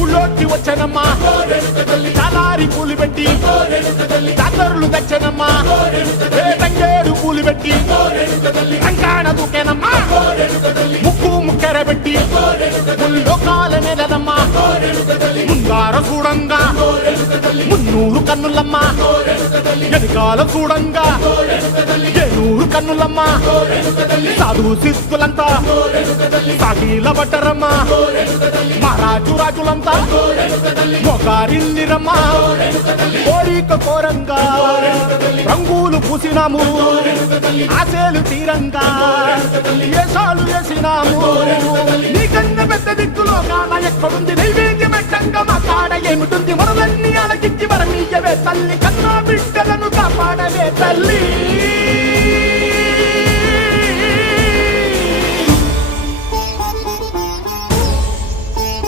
ఊళ్ళోకి వచ్చనమ్మా చాలారి పూలు పెట్టి జాతరులు తెచ్చనమ్మా తంగేడు పూలు పెట్టి రంగాణ దూకేనమ్మా ముక్కు ముక్కెర పెట్టి లోకాల నెలనమ్మా ముందార చూడంగా మున్నూరు కన్నులమ్మా వెనకాల చూడంగా ఏనూరు కన్నులమ్మా సాధు సిద్ధులంతా సాగిల పడ్డరమ్మా మహారాజు రాజులంతా మొగారిల్లిరమ్మా కోరిక కోరంగా రంగులు పూసినాము ఆశలు తీరంగా ఏసాలు వేసినాము నీకన్నా పెద్ద దిక్కులో కాన ఎక్కడుంది నైవేద్యం ఎట్టంగా మా కాడ ఏమిటుంది మనలన్నీ అలకిచ్చి వరమీయవే తల్లి కన్నా బిడ్డలను కాపాడవే తల్లి